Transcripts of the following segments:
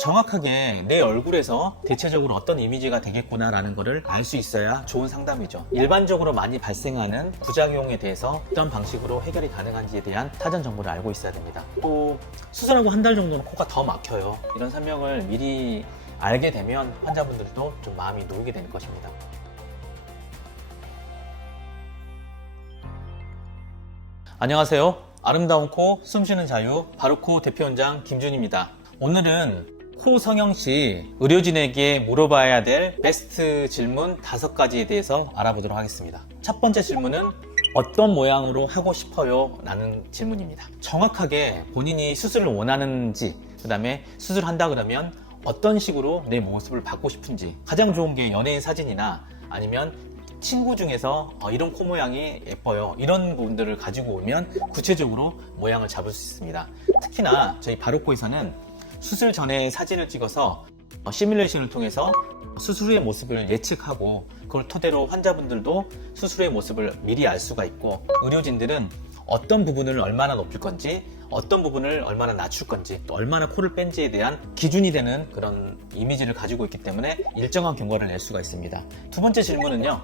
정확하게 내 얼굴에서 대체적으로 어떤 이미지가 되겠구나 라는 거를 알 수 있어야 좋은 상담이죠. 일반적으로 많이 발생하는 부작용에 대해서 어떤 방식으로 해결이 가능한지에 대한 사전 정보를 알고 있어야 됩니다. 또 수술하고 한 달 정도는 코가 더 막혀요. 이런 설명을 미리 알게 되면 환자분들도 좀 마음이 놓이게 될 것입니다. 안녕하세요. 아름다운 코, 숨쉬는 자유, 바로코 대표원장 김준입니다. 오늘은 코 성형 시 의료진에게 물어봐야 될 베스트 질문 5가지에 대해서 알아보도록 하겠습니다. 첫 번째 질문은 어떤 모양으로 하고 싶어요? 라는 질문입니다. 정확하게 본인이 수술을 원하는지, 그 다음에 수술한다 그러면 어떤 식으로 내 모습을 받고 싶은지, 가장 좋은 게 연예인 사진이나 아니면 친구 중에서 이런 코 모양이 예뻐요, 이런 부분들을 가지고 오면 구체적으로 모양을 잡을 수 있습니다. 특히나 저희 바로코에서는 수술 전에 사진을 찍어서 시뮬레이션을 통해서 수술 후의 모습을 예측하고 그걸 토대로 환자분들도 수술 후의 모습을 미리 알 수가 있고, 의료진들은 어떤 부분을 얼마나 높일 건지, 어떤 부분을 얼마나 낮출 건지, 또 얼마나 코를 뺀지에 대한 기준이 되는 그런 이미지를 가지고 있기 때문에 일정한 결과를 낼 수가 있습니다. 두 번째 질문은요,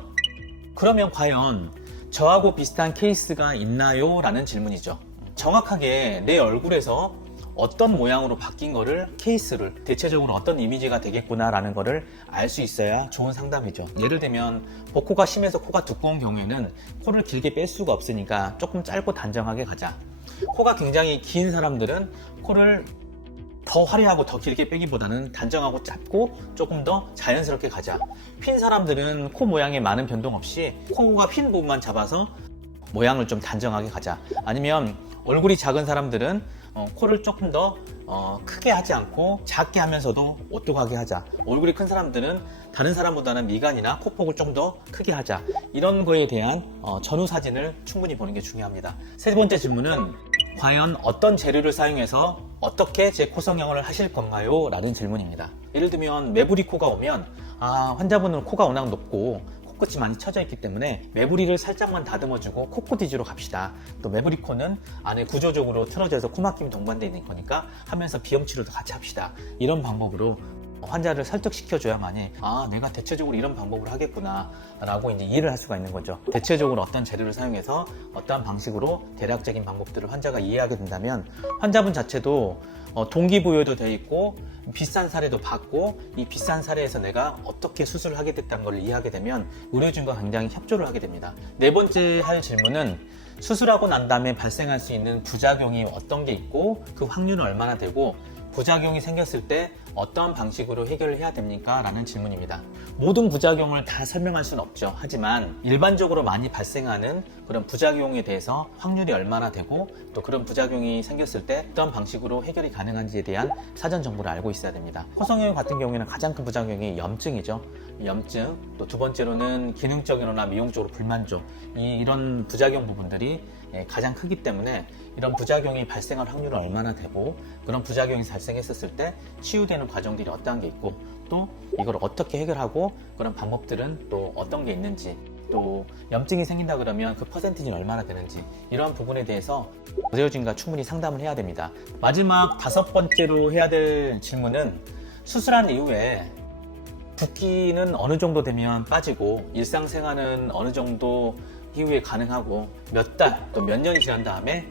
그러면 과연 저하고 비슷한 케이스가 있나요? 라는 질문이죠. 정확하게 내 얼굴에서 어떤 모양으로 바뀐 거를, 케이스를, 대체적으로 어떤 이미지가 되겠구나 라는 거를 알 수 있어야 좋은 상담이죠. 예를 들면 복코가 심해서 코가 두꺼운 경우에는 코를 길게 뺄 수가 없으니까 조금 짧고 단정하게 가자. 코가 굉장히 긴 사람들은 코를 더 화려하고 더 길게 빼기보다는 단정하고 짧고 조금 더 자연스럽게 가자. 핀 사람들은 코 모양에 많은 변동 없이 코가 핀 부분만 잡아서 모양을 좀 단정하게 가자. 아니면 얼굴이 작은 사람들은 코를 조금 더 크게 하지 않고 작게 하면서도 오똑하게 하자. 얼굴이 큰 사람들은 다른 사람보다는 미간이나 코폭을 좀 더 크게 하자. 이런 거에 대한 전후 사진을 충분히 보는 게 중요합니다. 세 번째 질문은 과연 어떤 재료를 사용해서 어떻게 제 코 성형을 하실 건가요? 라는 질문입니다. 예를 들면 매부리 코가 오면 환자분은 코가 워낙 높고 코끝이 많이 처져 있기 때문에 매부리를 살짝만 다듬어주고 코끝 위주로 갑시다. 또 매부리 코는 안에 구조적으로 틀어져서 코막힘이 동반되어 있는 거니까 하면서 비염 치료도 같이 합시다. 이런 방법으로 환자를 설득시켜줘야만이 내가 대체적으로 이런 방법을 하겠구나 라고 이제 이해를 할 수가 있는 거죠. 대체적으로 어떤 재료를 사용해서 어떠한 방식으로 대략적인 방법들을 환자가 이해하게 된다면 환자분 자체도 동기부여도 되어 있고 비싼 사례도 받고, 이 비싼 사례에서 내가 어떻게 수술을 하게 됐다는 걸 이해하게 되면 의료진과 굉장히 협조를 하게 됩니다. 네 번째 할 질문은 수술하고 난 다음에 발생할 수 있는 부작용이 어떤 게 있고 그 확률은 얼마나 되고, 부작용이 생겼을 때 어떤 방식으로 해결을 해야 됩니까? 라는 질문입니다. 모든 부작용을 다 설명할 수는 없죠. 하지만 일반적으로 많이 발생하는 그런 부작용에 대해서 확률이 얼마나 되고, 또 그런 부작용이 생겼을 때 어떤 방식으로 해결이 가능한지에 대한 사전 정보를 알고 있어야 됩니다. 코 성형 같은 경우에는 가장 큰 부작용이 염증이죠. 염증, 또 두 번째로는 기능적이거나 미용적으로 불만족, 이런 부작용 부분들이 가장 크기 때문에 이런 부작용이 발생할 확률은 얼마나 되고, 그런 부작용이 발생했었을 때 치유되는 과정들이 어떠한 게 있고, 또 이걸 어떻게 해결하고 그런 방법들은 또 어떤 게 있는지, 또 염증이 생긴다 그러면 그 퍼센티지는 얼마나 되는지, 이러한 부분에 대해서 의료진과 충분히 상담을 해야 됩니다. 마지막 5번째로 해야 될 질문은 수술한 이후에 붓기는 어느 정도 되면 빠지고 일상생활은 어느 정도 이후에 가능하고, 몇 달 또 몇 년이 지난 다음에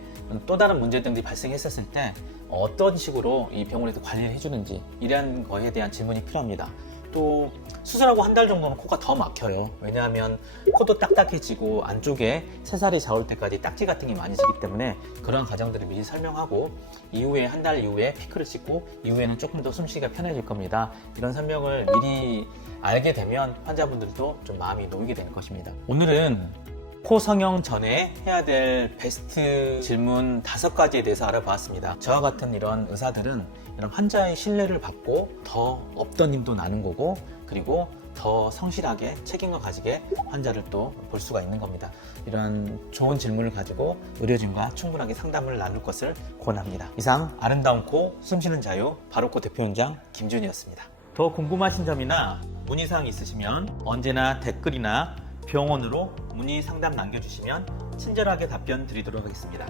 또 다른 문제들이 발생했었을 때 어떤 식으로 이 병원에서 관리를 해주는지, 이러한 거에 대한 질문이 필요합니다. 또 수술하고 한 달 정도는 코가 더 막혀요. 왜냐하면 코도 딱딱해지고 안쪽에 새살이 자올 때까지 딱지 같은 게 많이 지기 때문에 그런 과정들을 미리 설명하고, 이후에 한 달 이후에 피크를 찍고 이후에는 조금 더 숨쉬기가 편해질 겁니다. 이런 설명을 미리 알게 되면 환자분들도 좀 마음이 놓이게 되는 것입니다. 오늘은 코 성형 전에 해야 될 베스트 질문 5가지에 대해서 알아보았습니다. 저와 같은 이런 의사들은 이런 환자의 신뢰를 받고 더 없던 힘도 나는 거고, 그리고 더 성실하게 책임을 가지게 환자를 또 볼 수가 있는 겁니다. 이런 좋은 질문을 가지고 의료진과 충분하게 상담을 나눌 것을 권합니다. 이상 아름다운 코, 숨쉬는 자유, 바로코 대표원장 김준이었습니다. 더 궁금하신 점이나 문의사항이 있으시면 언제나 댓글이나 병원으로 문의 상담 남겨주시면 친절하게 답변 드리도록 하겠습니다.